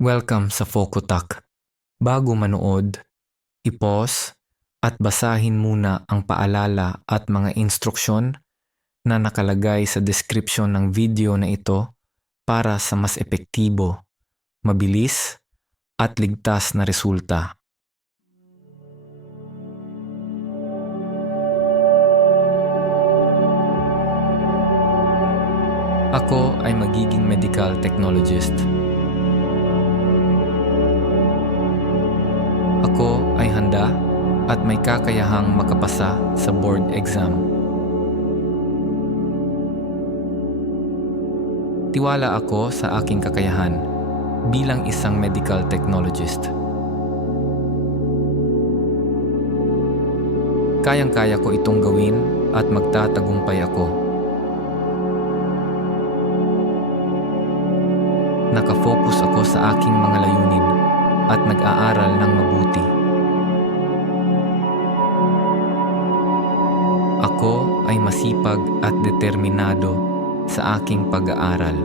Welcome sa Focotalk. Bago manood, i-pause at basahin muna ang paalala at mga instruksyon na nakalagay sa description ng video na ito para sa mas epektibo, mabilis at ligtas na resulta. Ako ay magiging medical technologist. Ako ay handa at may kakayahang makapasa sa board exam. Tiwala ako sa aking kakayahan bilang isang medical technologist. Kayang-kaya ko itong gawin at magtatagumpay ako. Nakafocus ako sa aking mga layunin at nag-aaral ng mabuti. Ako ay masipag at determinado sa aking pag-aaral.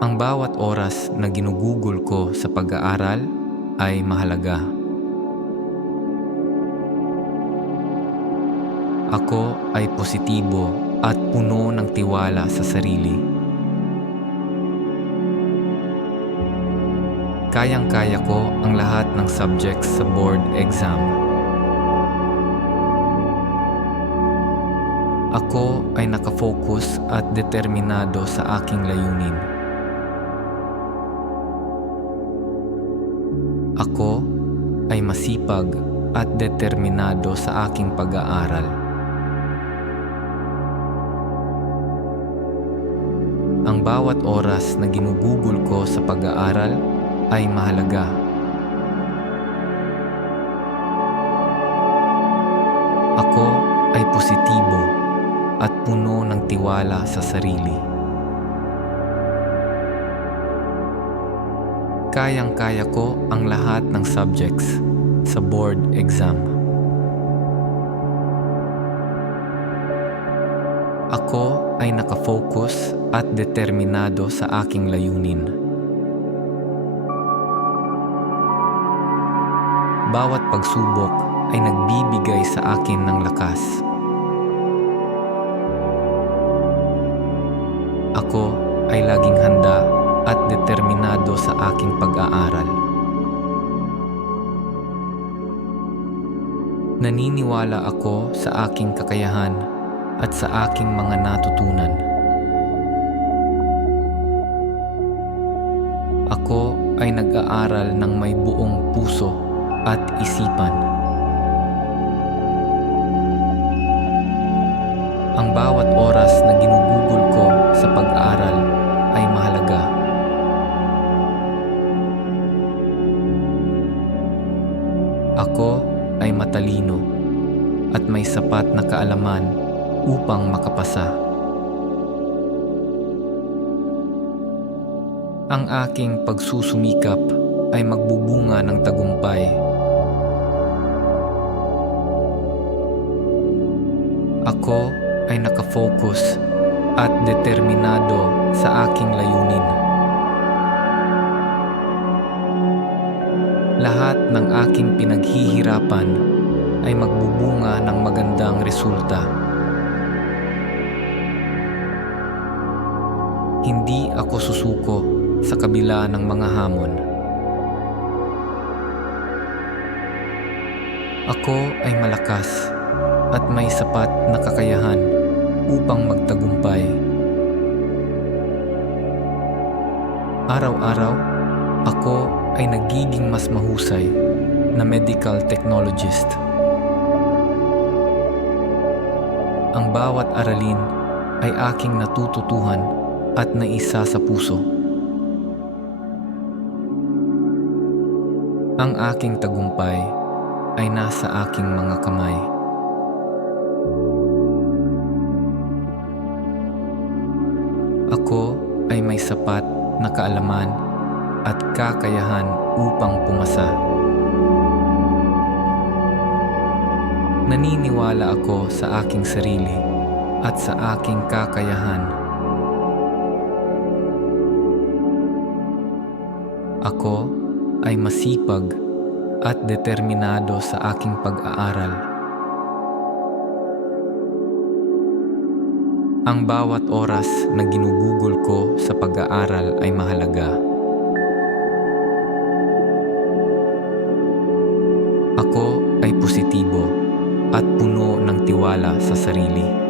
Ang bawat oras na ginugugol ko sa pag-aaral ay mahalaga. Ako ay positibo at puno ng tiwala sa sarili. Kayang-kaya ko ang lahat ng subjects sa board exam. Ako ay nakafocus at determinado sa aking layunin. Ako ay masipag at determinado sa aking pag-aaral. Ang bawat oras na ginugugol ko sa pag-aaral ay mahalaga. Ako ay positibo at puno ng tiwala sa sarili. Kayang-kaya ko ang lahat ng subjects sa board exam. Ako ay nakafocus at determinado sa aking layunin. Bawat pagsubok ay nagbibigay sa akin ng lakas. Ako ay laging handa at determinado sa aking pag-aaral. Naniniwala ako sa aking kakayahan at sa aking mga natutunan. Ako ay nag-aaral ng may buong puso at isipan. Ang bawat oras na ginugugol ko sa pag-aaral ay mahalaga. Ako ay matalino at may sapat na kaalaman upang makapasa. Ang aking pagsusumikap ay magbubunga ng tagumpay. Ako ay nakafocus at determinado sa aking layunin. Lahat ng aking pinaghihirapan ay magbubunga ng magandang resulta. Hindi ako susuko sa kabila ng mga hamon. Ako ay malakas at may sapat na kakayahan upang magtagumpay. Araw-araw, ako ay nagiging mas mahusay na medical technologist. Ang bawat aralin ay aking natututuhan at naisa sa puso. Ang aking tagumpay ay nasa aking mga kamay. Ako ay may sapat na kaalaman at kakayahan upang pumasa. Naniniwala ako sa aking sarili at sa aking kakayahan. Ako ay masipag at determinado sa aking pag-aaral. Ang bawat oras na ginugugol ko sa pag-aaral ay mahalaga. Ako ay positibo at puno ng tiwala sa sarili.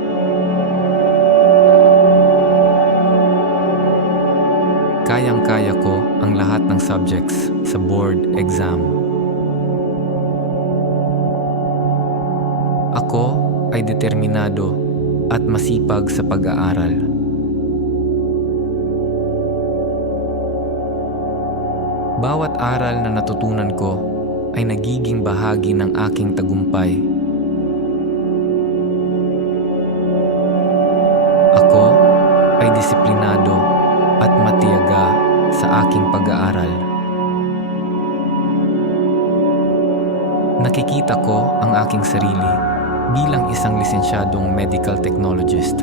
Kayang-kaya ko ang lahat ng subjects sa board exam. Ako ay determinado at masipag sa pag-aaral. Bawat aral na natutunan ko ay nagiging bahagi ng aking tagumpay. Ako ay disiplinado at matiyaga sa aking pag-aaral. Nakikita ko ang aking sarili bilang isang lisensyadong medical technologist.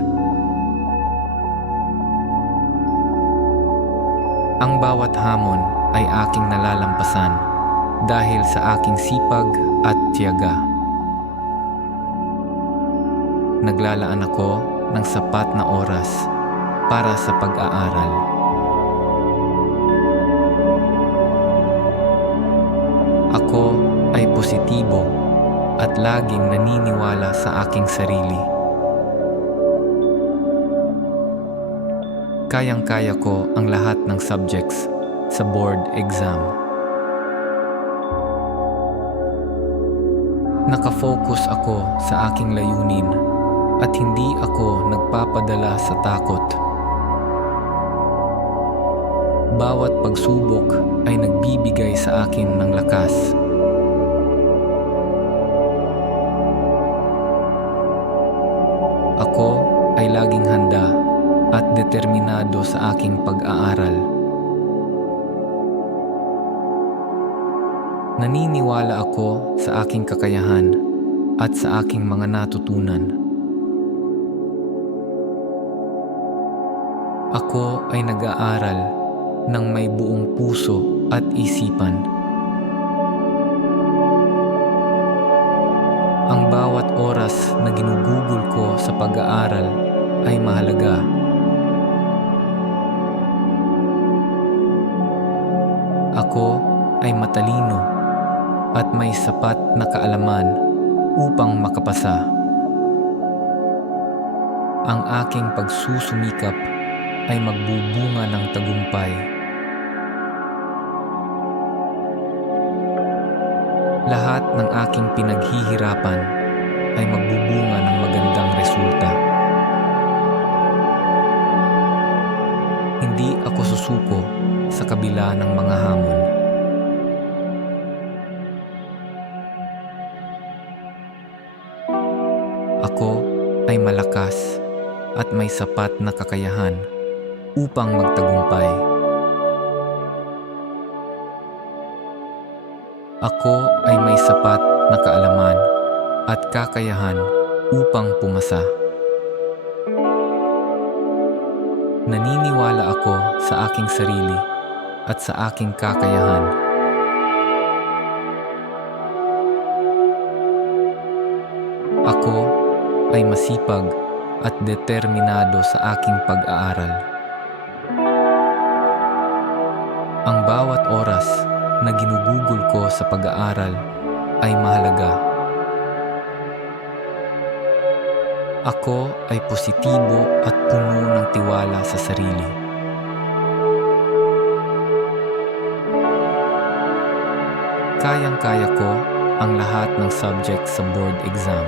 Ang bawat hamon ay aking nalalampasan dahil sa aking sipag at tiyaga. Naglalaan ako ng sapat na oras para sa pag-aaral. Ako ay positibo at laging naniniwala sa aking sarili. Kayang-kaya ko ang lahat ng subjects sa board exam. Nakafocus ako sa aking layunin at hindi ako nagpapadala sa takot. Bawat pagsubok ay nagbibigay sa akin ng lakas. Ako ay laging handa at determinado sa aking pag-aaral. Naniniwala ako sa aking kakayahan at sa aking mga natutunan. Ako ay nag-aaral ng may buong puso at isipan. Ang bawat oras na ginugugol ko sa pag-aaral ay mahalaga. Ako ay matalino at may sapat na kaalaman upang makapasa. Ang aking pagsusumikap ay magbubunga ng tagumpay. Lahat ng aking pinaghihirapan ay magbubunga ng magandang resulta. Hindi ako susuko sa kabila ng mga hamon. Ako ay malakas at may sapat na kakayahan upang magtagumpay. Ako ay may sapat na kaalaman at kakayahan upang pumasa. Naniniwala ako sa aking sarili at sa aking kakayahan. Ako ay masipag at determinado sa aking pag-aaral. Ang bawat oras na ginugugol ko sa pag-aaral ay mahalaga. Ako ay positibo at puno ng tiwala sa sarili. Kayang-kaya ko ang lahat ng subject sa board exam.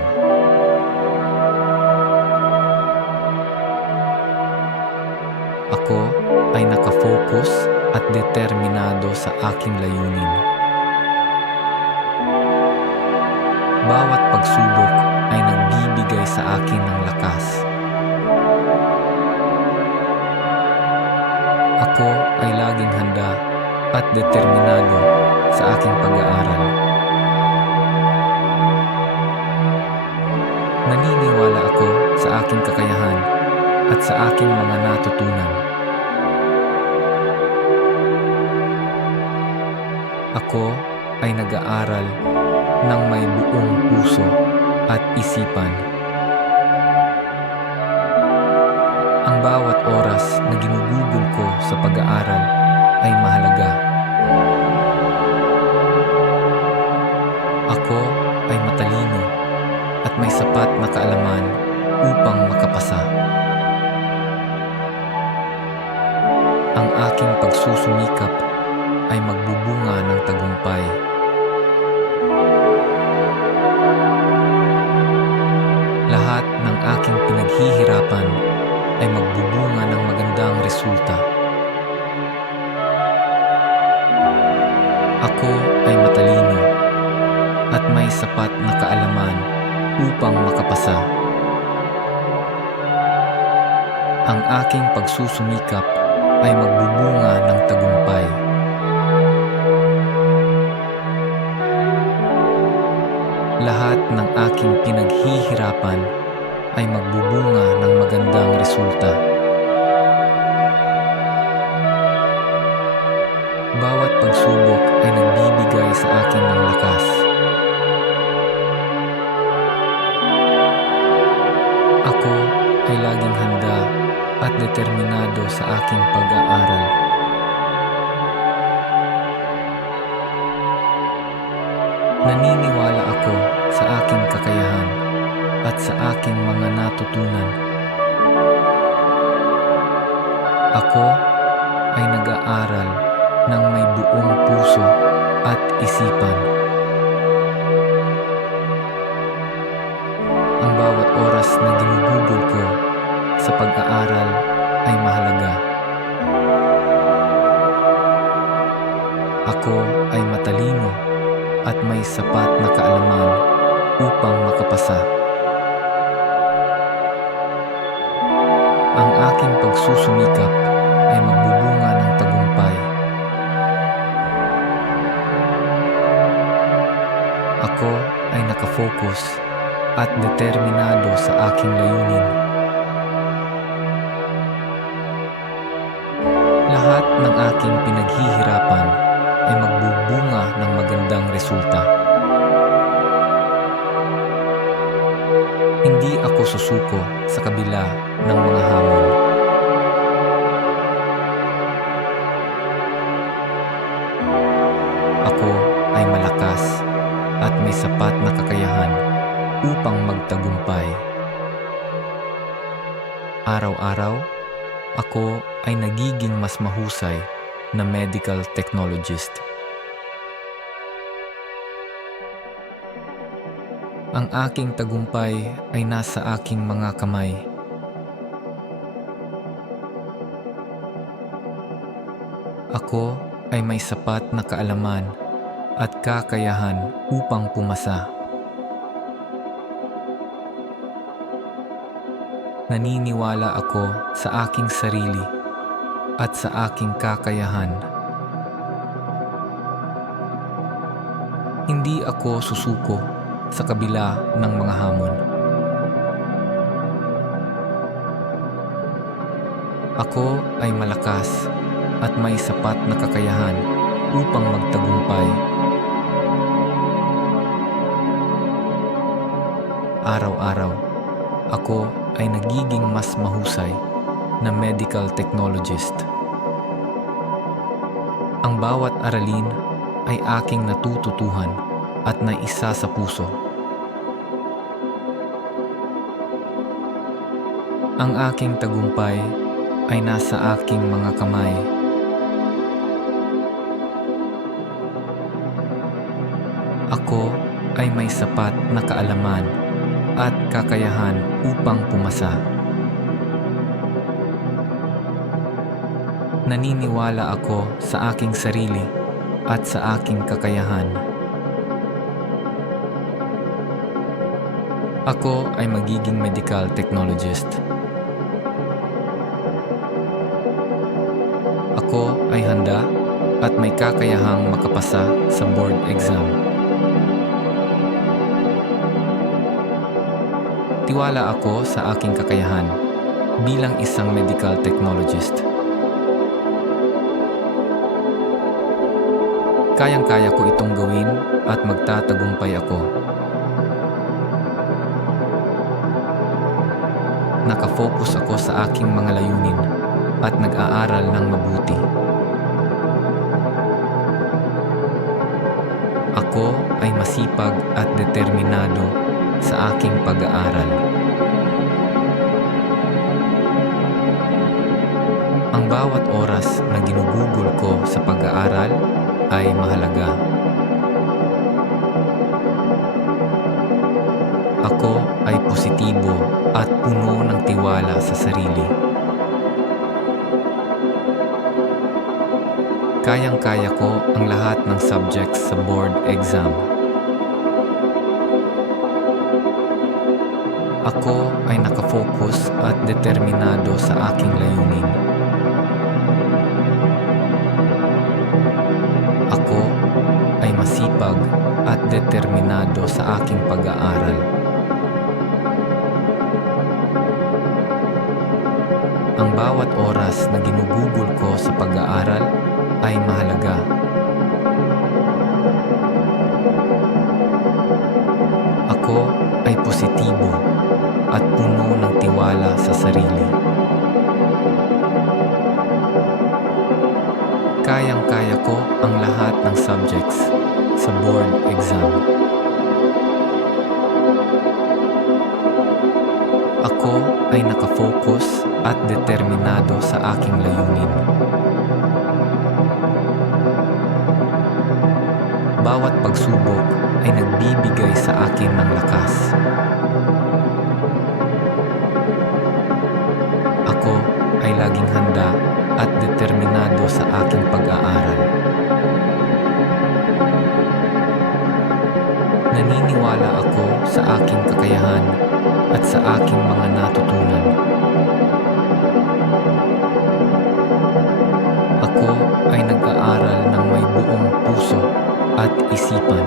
Ako ay nakafocus at determinado sa aking layunin. Bawat pagsubok ay nagbibigay sa akin ng lakas. Ako ay laging handa at determinado sa aking pag-aaral. Naniniwala ako sa aking kakayahan at sa aking mga natutunan. Ako ay nag-aaral ng may buong puso at isipan. Ang bawat oras na ginugugol ko sa pag-aaral ay mahalaga. Ako ay matalino at may sapat na kaalaman upang makapasa. Ang aking pagsusumikap ay magbubunga ng tagumpay. Lahat ng aking pinaghihirapan ay magbubunga ng magandang resulta. Ako ay matalino at may sapat na kaalaman upang makapasa. Ang aking pagsusumikap ay magbubunga ng tagumpay. Lahat ng aking pinaghihirapan ay magbubunga ng magandang resulta. Bawat pagsubok ay nagbibigay sa akin ng lakas. Ako ay laging handa at determinado sa aking pag-aaral. Naniniwala ako sa aking kakayahan at sa aking mga natutunan. Ako ay nag-aaral ng may buong puso at isipan. Ang bawat oras na ginugugol ko sa pag-aaral ay mahalaga. Ako ay matalino at may sapat na kaalaman upang makapasa. Ang aking pagsusumikap ay magbubunga ng tagumpay. Ako ay nakafocus at determinado sa aking layunin. Lahat ng aking pinaghihirapan ay magbubunga ng magandang resulta. Hindi ako susuko sa kabila ng mga hamon. Ako ay malakas at may sapat na kakayahan upang magtagumpay. Araw-araw, ako ay nagiging mas mahusay na medical technologist. Ang aking tagumpay ay nasa aking mga kamay. Ako ay may sapat na kaalaman at kakayahan upang pumasa. Naniniwala ako sa aking sarili at sa aking kakayahan. Hindi ako susuko sa kabila ng mga hamon. Ako ay malakas at may sapat na kakayahan upang magtagumpay. Araw-araw, ako ay nagiging mas mahusay na medical technologist. Ang bawat aralin ay aking natututuhan at naisa sa puso. Ang aking tagumpay ay nasa aking mga kamay. Ako ay may sapat na kaalaman at kakayahan upang pumasa. Naniniwala ako sa aking sarili at sa aking kakayahan. Ako ay magiging medical technologist. Ako ay handa at may kakayahang makapasa sa board exam. Tiwala ako sa aking kakayahan bilang isang medical technologist. Kayang-kaya ko itong gawin at magtatagumpay ako. Nakafocus ako sa aking mga layunin at nag-aaral ng mabuti. Ako ay masipag at determinado sa aking pag-aaral. Ang bawat oras na ginugugol ko sa pag-aaral ay mahalaga. Ako ay positibo at puno ng tiwala sa sarili. Kayang-kaya ko ang lahat ng subjects sa board exam. Ako ay nakafocus at determinado sa aking layunin. Ako ay masipag at determinado sa aking pag-aaral. Ang bawat oras na ginugugol ko sa pag-aaral ay mahalaga. Ako ay positibo at puno ng tiwala sa sarili. Kayang-kaya ko ang lahat ng subjects sa board exam. Ako ay nakafocus at determinado sa aking layunin. Bawat pagsubok ay nagbibigay sa akin ng lakas. Ako ay laging handa at determinado sa aking pag-aaral. Naniniwala ako sa aking kakayahan at sa aking mga natutunan. Ako ay nag-aaral ng may buong puso at isipan.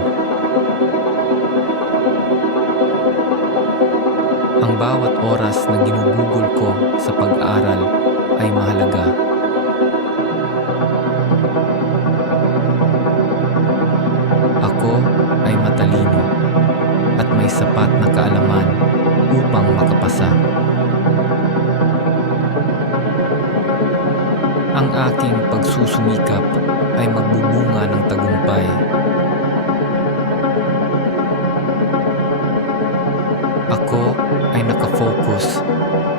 Ang bawat oras na ginugugol ko sa pag-aaral ay mahalaga. Ako ay matalino at may sapat na kaalaman upang makapasa. Ang aking pagsusumikap ay magbubunga ng tagumpay. Ako ay nakafocus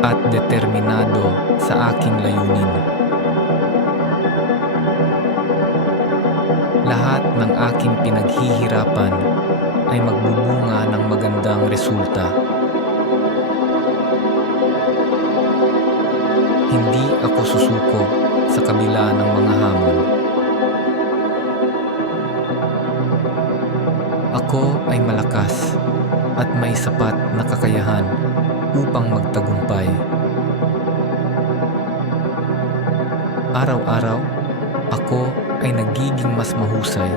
at determinado sa aking layunin. Lahat ng aking pinaghihirapan ay magbubunga ng magandang resulta. Hindi ako susuko sa kabila ng mga hamon. Ako ay malakas at may sapat na kakayahan upang magtagumpay. Araw-araw, ako ay nagiging mas mahusay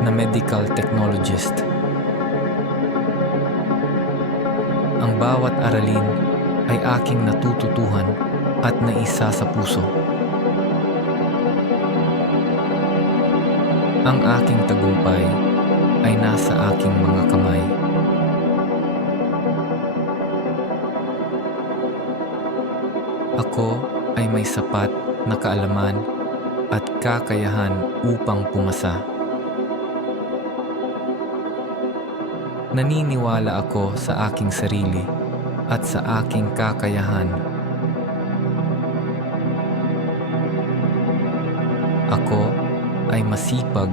na medical technologist. Ang bawat aralin ay aking natututuhan at naisa sa puso. Ang aking tagumpay ay nasa aking mga kamay. Ako ay may sapat na kaalaman at kakayahan upang pumasa. Naniniwala ako sa aking sarili at sa aking kakayahan. Ako ay masipag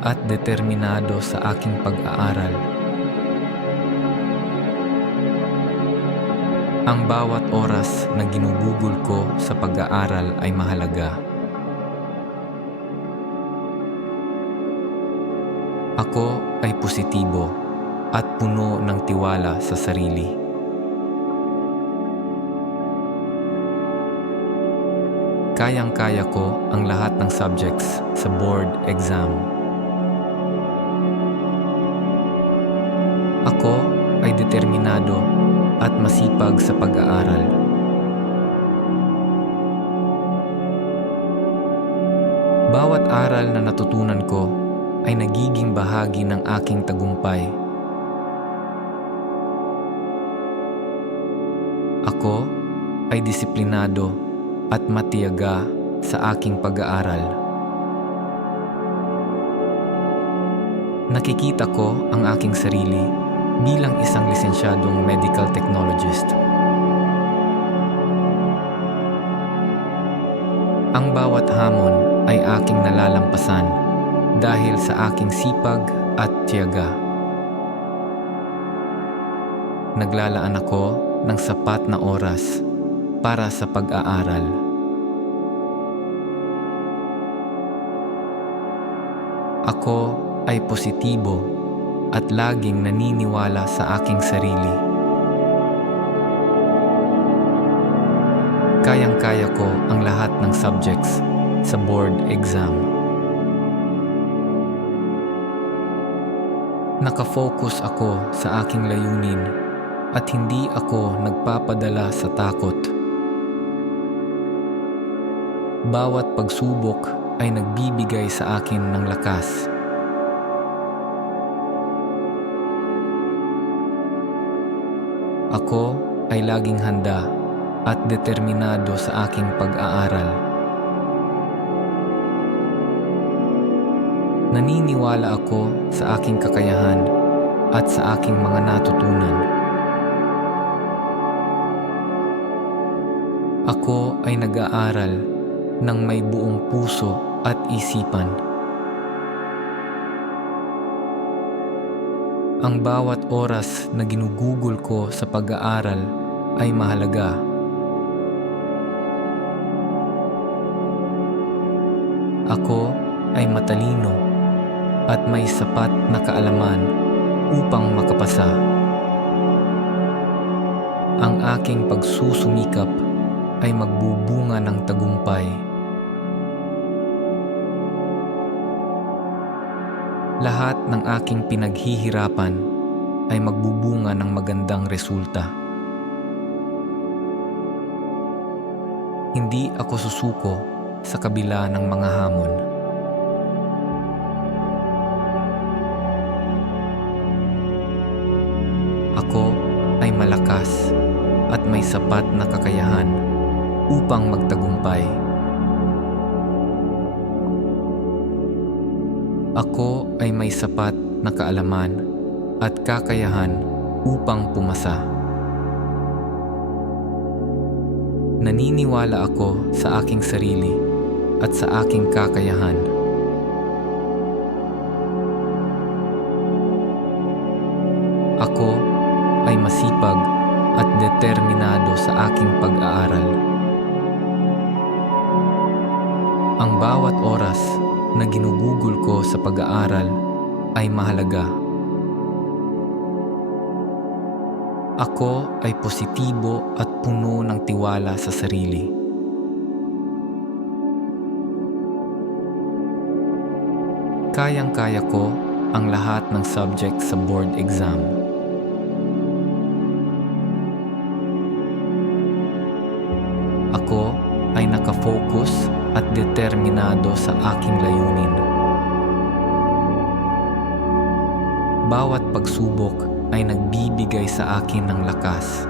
at determinado sa aking pag-aaral. Ang bawat oras na ginugugol ko sa pag-aaral ay mahalaga. Ako ay positibo at puno ng tiwala sa sarili. Kayang-kaya ko ang lahat ng subjects sa board exam. Ako ay determinado at masipag sa pag-aaral. Bawat aral na natutunan ko ay nagiging bahagi ng aking tagumpay. Ako ay disiplinado at matiyaga sa aking pag-aaral. Nakikita ko ang aking sarili bilang isang lisensyadong medical technologist. Ang bawat hamon ay aking nalalampasan dahil sa aking sipag at tiyaga. Naglalaan ako ng sapat na oras para sa pag-aaral. Ako ay positibo at laging naniniwala sa aking sarili. Kayang-kaya ko ang lahat ng subjects sa board exam. Nakafocus ako sa aking layunin at hindi ako nagpapadala sa takot. Bawat pagsubok ay nagbibigay sa akin ng lakas. Ako ay laging handa at determinado sa aking pag-aaral. Naniniwala ako sa aking kakayahan at sa aking mga natutunan. Ako ay nag-aaral ng may buong puso at isipan. Ang bawat oras na ginugugol ko sa pag-aaral ay mahalaga. Ako ay matalino at may sapat na kaalaman upang makapasa. Ang aking pagsusumikap ay magbubunga ng tagumpay. Lahat ng aking pinaghihirapan ay magbubunga ng magandang resulta. Hindi ako susuko sa kabila ng mga hamon. Ako ay malakas at may sapat na kakayahan upang magtagumpay. Ako ay may sapat na kaalaman at kakayahan upang pumasa. Naniniwala ako sa aking sarili at sa aking kakayahan. Ako ay masipag at determinado sa aking pag-aaral. Ang bawat oras na ginugugol ko sa pag-aaral ay mahalaga. Ako ay positibo at puno ng tiwala sa sarili. Kayang-kaya ko ang lahat ng subject sa board exam. Ako ay nakafocus at determinado sa aking layunin. Bawat pagsubok ay nagbibigay sa akin ng lakas.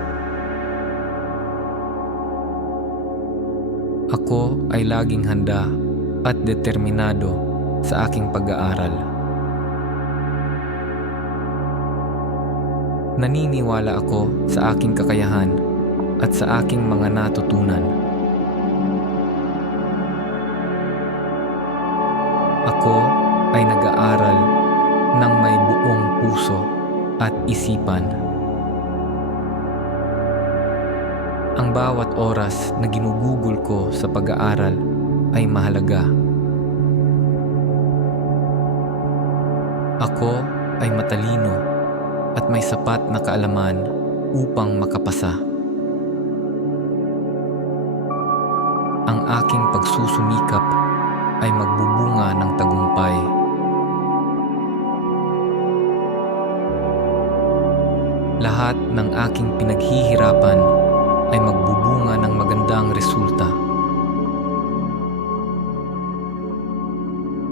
Ako ay laging handa at determinado sa aking pag-aaral. Naniniwala ako sa aking kakayahan at sa aking mga natutunan. Ako ay nag-aaral ng may buong puso at isipan. Ang bawat oras na ginugugol ko sa pag-aaral ay mahalaga. Ako ay matalino at may sapat na kaalaman upang makapasa. Ang aking pagsusumikap ay magbubunga ng tagumpay. Lahat ng aking pinaghihirapan ay magbubunga ng magandang resulta.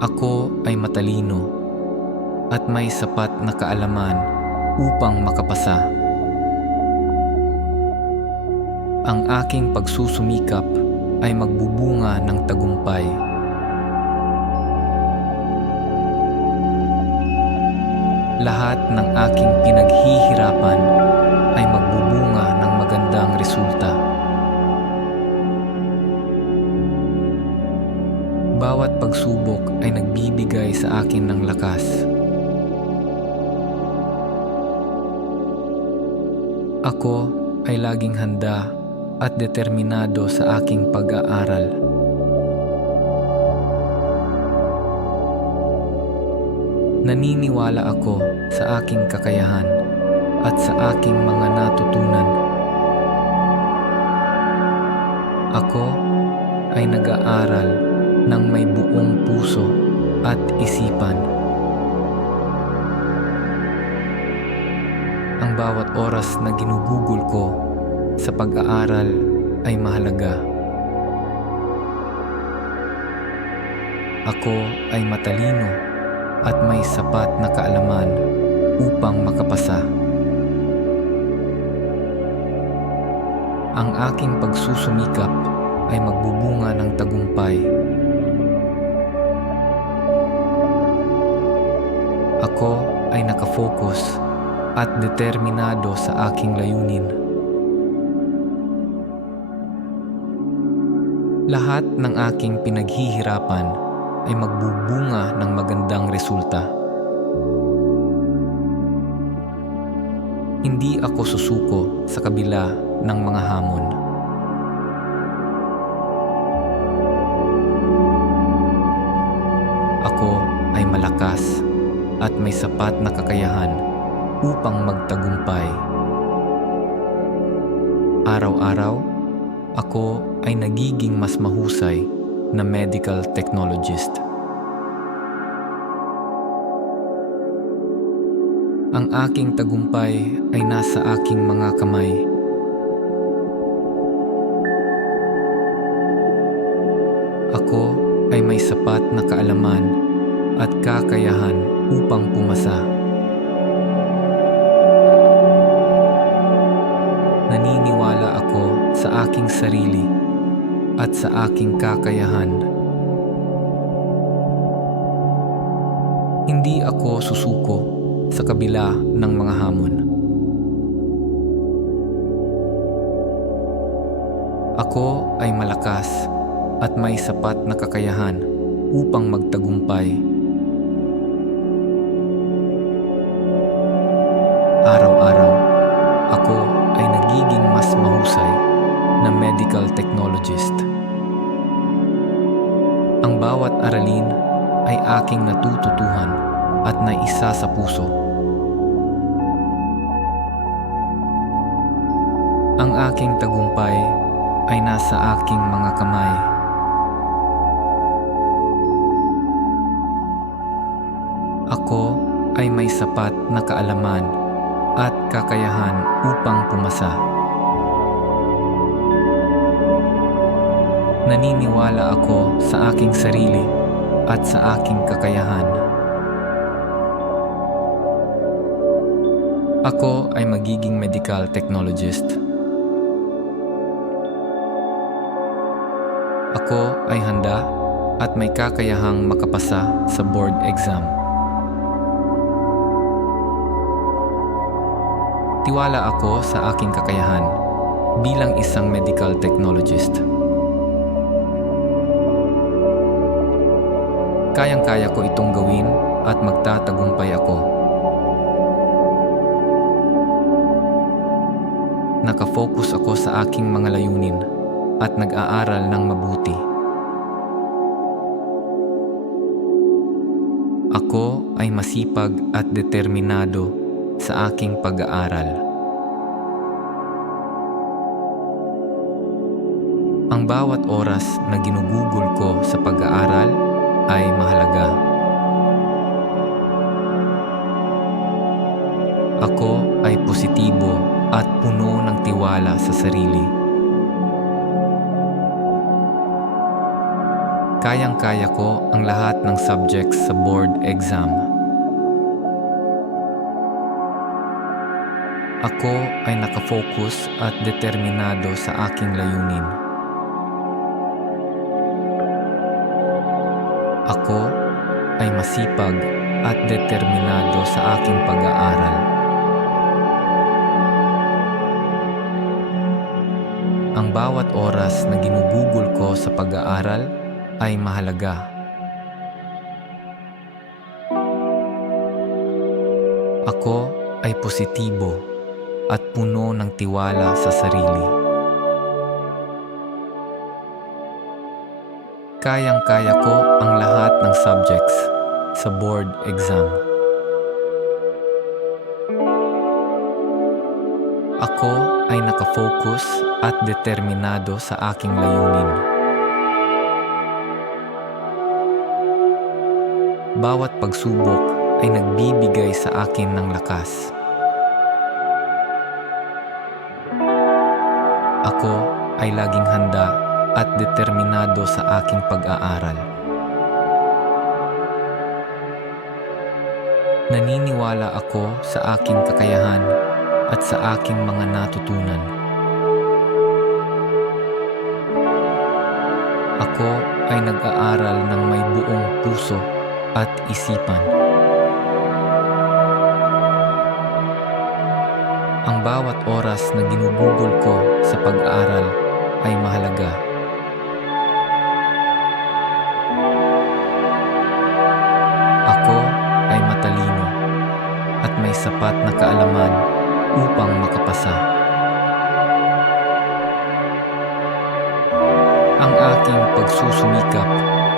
Ako ay matalino at may sapat na kaalaman upang makapasa. Ang aking pagsusumikap ay magbubunga ng tagumpay. Lahat ng aking pinaghihirapan ay magbubunga ng magandang resulta. Bawat pagsubok ay nagbibigay sa akin ng lakas. Ako ay laging handa at determinado sa aking pag-aaral. Naniniwala ako sa aking kakayahan at sa aking mga natutunan. Ako ay nag-aaral ng may buong puso at isipan. Ang bawat oras na ginugugol ko sa pag-aaral ay mahalaga. Ako ay matalino at may sapat na kaalaman upang makapasa. Ang aking pagsusumikap ay magbubunga ng tagumpay. Ako ay nakafocus at determinado sa aking layunin. Lahat ng aking pinaghihirapan ay magbubunga ng magandang resulta. Hindi ako susuko sa kabila ng mga hamon. Ako ay malakas at may sapat na kakayahan upang magtagumpay. Araw-araw, ako ay nagiging mas mahusay na medical technologist. Ang aking tagumpay ay nasa aking mga kamay. Ako ay may sapat na kaalaman at kakayahan upang pumasa. Naniniwala ako sa aking sarili at sa aking kakayahan. Hindi ako susuko sa kabila ng mga hamon. Ako ay malakas at may sapat na kakayahan upang magtagumpay. Araw-araw, ako ay nagiging mas mahusay na medical technologist. Ang bawat aralin ay aking natututuhan at naisa sa puso. Ang aking tagumpay ay nasa aking mga kamay. Ako ay may sapat na kaalaman at kakayahan upang pumasa. Naniniwala ako sa aking sarili at sa aking kakayahan. Ako ay magiging medical technologist. Ako ay handa at may kakayahang makapasa sa board exam. Tiwala ako sa aking kakayahan bilang isang medical technologist. Kayang-kaya ko itong gawin at magtatagumpay ako. Nakafocus ako sa aking mga layunin at nag-aaral ng mabuti. Ako ay masipag at determinado sa aking pag-aaral. Ang bawat oras na ginugugol ko sa pag-aaral ay mahalaga. Ako ay positibo at puno ng tiwala sa sarili. Kayang-kaya ko ang lahat ng subjects sa board exam. Ako ay nakafocus at determinado sa aking layunin. Ako ay masipag at determinado sa aking pag-aaral. Ang bawat oras na ginugugol ko sa pag-aaral ay mahalaga. Ako ay positibo at puno ng tiwala sa sarili. Kayang-kaya ko ang lahat ng subjects sa board exam. Ako ay nakafocus at determinado sa aking layunin. Bawat pagsubok ay nagbibigay sa akin ng lakas. Ako ay laging handa at determinado sa aking pag-aaral. Naniniwala ako sa aking kakayahan at sa aking mga natutunan. Ako ay nag-aaral ng may buong puso at isipan. Ang bawat oras na ginugugol ko sa pag-aaral ay mahalaga. Ako ay matalino at may sapat na kaalaman upang makapasa. Ang aking pagsusumikap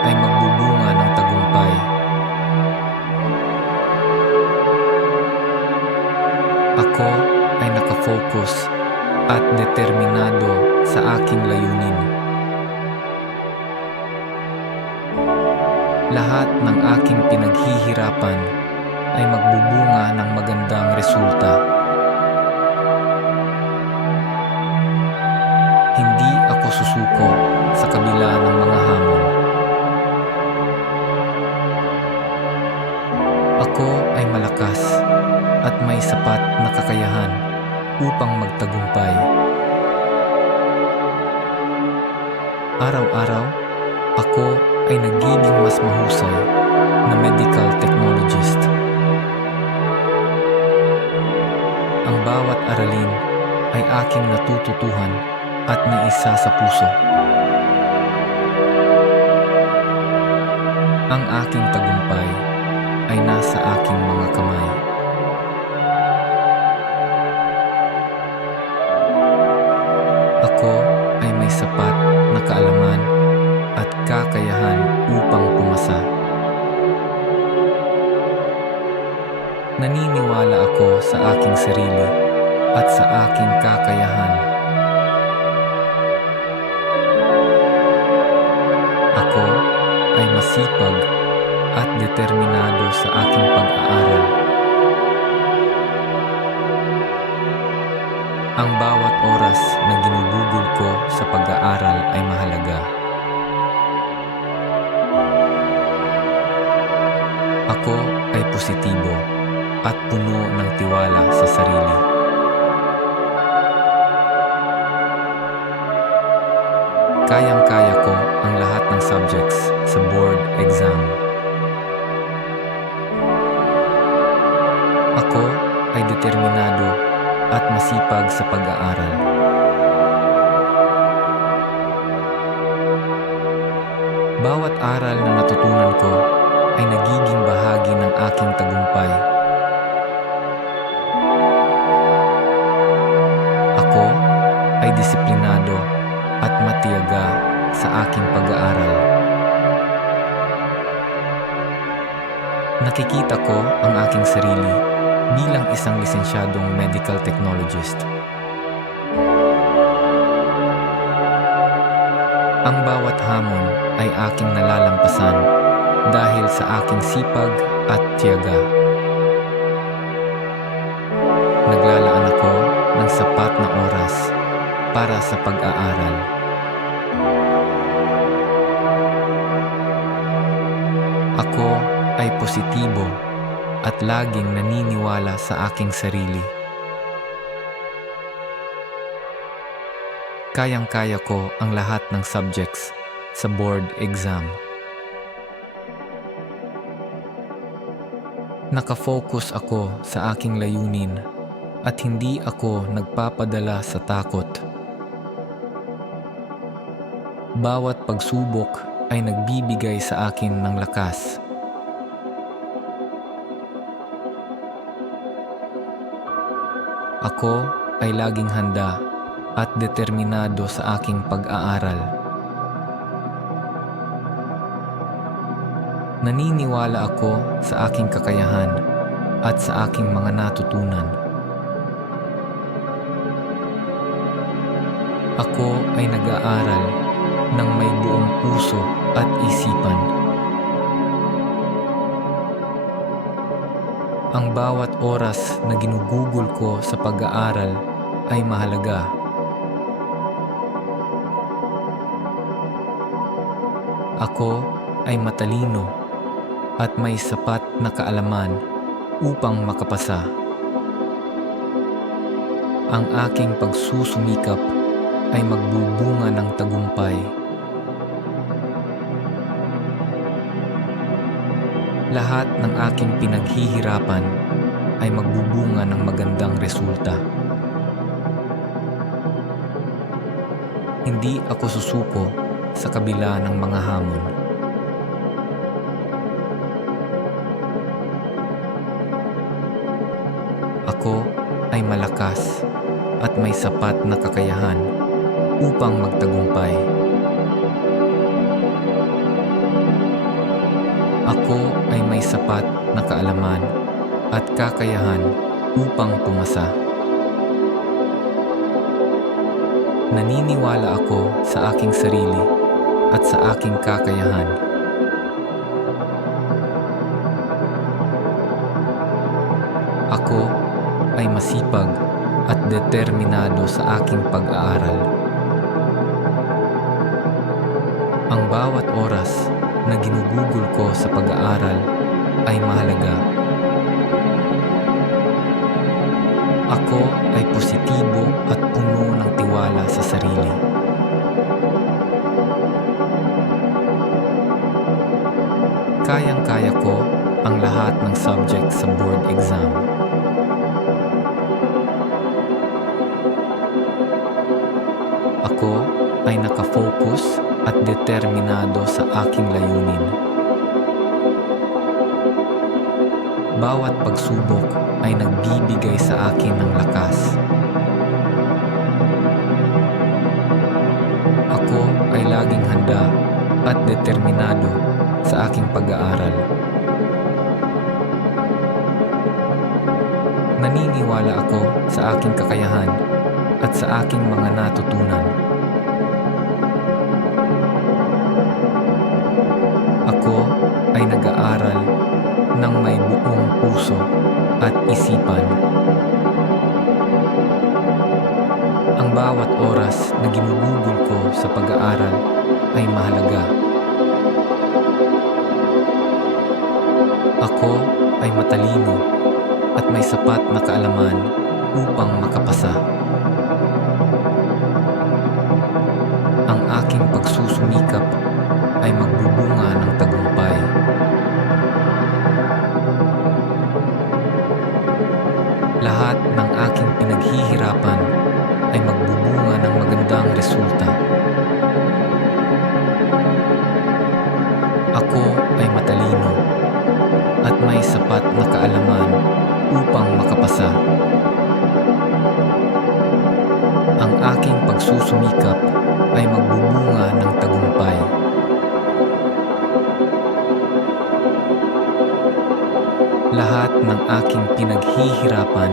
ay magbubunga ng tagumpay. Ako ay nakafocus at determinado sa aking layunin. Lahat ng aking pinaghihirapan ay magbubunga ng magandang resulta. Hindi ako susuko sa kabila ng mga hamon. Ako ay malakas at may sapat na kakayahan upang magtagumpay. Araw-araw, ako ay nagiging mas mahusay na medical technologist. Ang bawat aralin ay aking natututuhan at naisa sa puso. Ang aking tagumpay ay nasa aking mga kamay. Ako ay may sapat na kaalaman at kakayahan upang pumasa. Naniniwala ako sa aking sarili at sa aking kakayahan. Ako ay masipag at determinado sa aking pag-aaral. Ang bawat oras na ginugugol ko sa pag-aaral ay mahalaga. Ako ay positibo at puno ng tiwala sa sarili. Kayang-kaya ko ang lahat ng subjects sa board exam. Ako ay determinado at masipag sa pag-aaral. Bawat aral na natutunan ko ay nagiging bahagi ng aking tagumpay. Ako ay disiplinado at matiyaga sa aking pag-aaral. Nakikita ko ang aking sarili bilang isang lisensyadong medical technologist. Ang bawat hamon ay aking nalalampasan dahil sa aking sipag at tiyaga. Naglalaan ako ng sapat na oras para sa pag-aaral. Ako ay positibo at laging naniniwala sa aking sarili. Kayang-kaya ko ang lahat ng subjects sa board exam. Nakafocus ako sa aking layunin at hindi ako nagpapadala sa takot. Bawat pagsubok ay nagbibigay sa akin ng lakas. Ako ay laging handa at determinado sa aking pag-aaral. Naniniwala ako sa aking kakayahan at sa aking mga natutunan. Ako ay nag-aaral ng may buong puso at isipan. Ang bawat oras na ginugugol ko sa pag-aaral ay mahalaga. Ako ay matalino at may sapat na kaalaman upang makapasa. Ang aking pagsusumikap ay magbubunga ng tagumpay. Lahat ng aking pinaghihirapan ay magbubunga ng magandang resulta. Hindi ako susuko sa kabila ng mga hamon. Ako ay malakas at may sapat na kakayahan upang magtagumpay. Ako ay may sapat na kaalaman at kakayahan upang pumasa. Naniniwala ako sa aking sarili at sa aking kakayahan. Ako ay masipag at determinado sa aking pag-aaral. Ang bawat oras na ginugugol ko sa pag-aaral ay mahalaga. Ako ay positibo at puno ng tiwala sa sarili. Kayang-kaya ko ang lahat ng subject sa board exam. Ako ay nakafocus at determinado sa aking layunin. Bawat pagsubok ay nagbibigay sa akin ng lakas. Ako ay laging handa at determinado sa aking pag-aaral. Naniniwala ako sa aking kakayahan at sa aking mga natutunan. Ako ay nag-aaral ng may buong puso at isipan. Ang bawat oras na ginugugol ko sa pag-aaral ay mahalaga. Ako ay matalino at may sapat na kaalaman upang makapasa. Ang aking pagsusumikap ay magbubunga ng tagumpay. Lahat ng aking pinaghihirapan ay magbubunga ng magandang resulta. Ako ay matalino at may sapat na kaalaman upang makapasa. Ang aking pagsusumikap ay magbubunga ng tagumpay. Lahat ng aking pinaghihirapan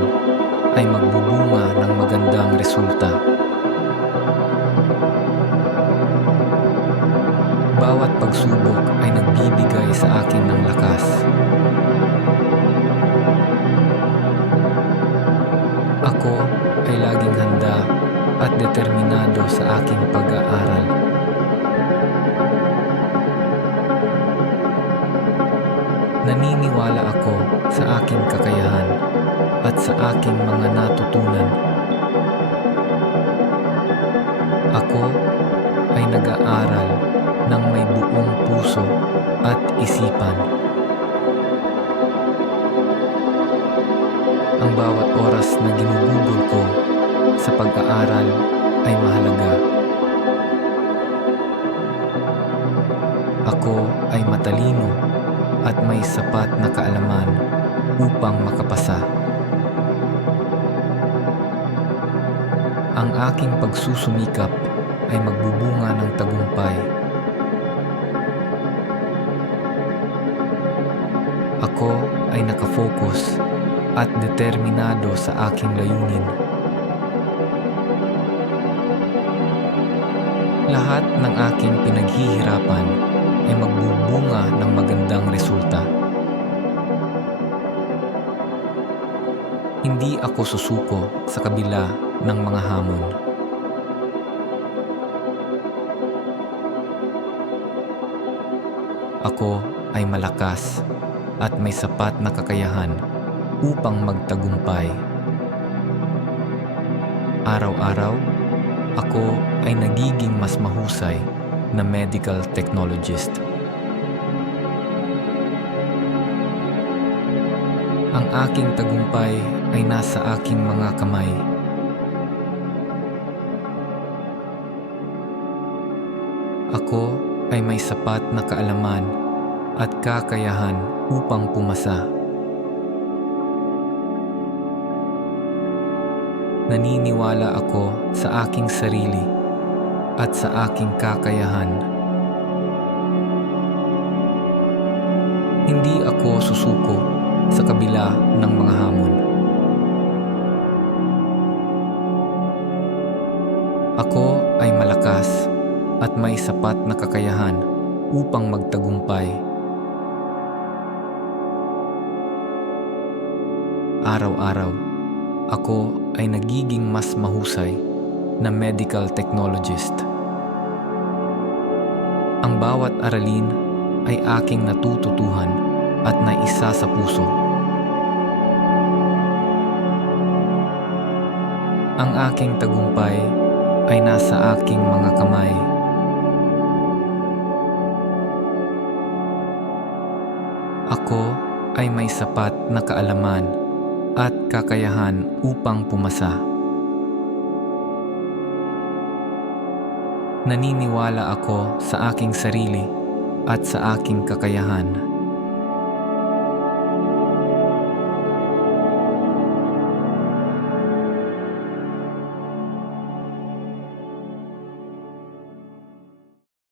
ay magbubunga ng magandang resulta. Bawat pagsubok ay nagbibigay sa akin ng lakas. Ako ay laging handa at determinado sa aking pag-aaral. Naniniwala ako sa aking kakayahan at sa aking mga natutunan. Ako ay nag-aaral ng may buong puso at isipan. Ang bawat oras na ginugugol ko sa pag-aaral ay mahalaga. Ako ay matalino at may sapat na kaalaman upang makapasa. Ang aking pagsusumikap ay magbubunga ng tagumpay. Ako ay nakafocus at determinado sa aking layunin. Lahat ng aking pinaghihirapan ay magbubunga ng magandang resulta. Hindi ako susuko sa kabila ng mga hamon. Ako ay malakas at may sapat na kakayahan upang magtagumpay. Araw-araw, ako ay nagiging mas mahusay na medical technologist. Ang aking tagumpay ay nasa aking mga kamay. Ako ay may sapat na kaalaman at kakayahan upang pumasa. Naniniwala ako sa aking sarili at sa aking kakayahan. Hindi ako susuko sa kabila ng mga hamon. Ako ay malakas at may sapat na kakayahan upang magtagumpay. Araw-araw, ako ay nagiging mas mahusay na medical technologist. Ang bawat aralin ay aking natututuhan at naisa sa puso. Ang aking tagumpay ay nasa aking mga kamay. Ako ay may sapat na kaalaman at kakayahan upang pumasa. Naniniwala ako sa aking sarili at sa aking kakayahan.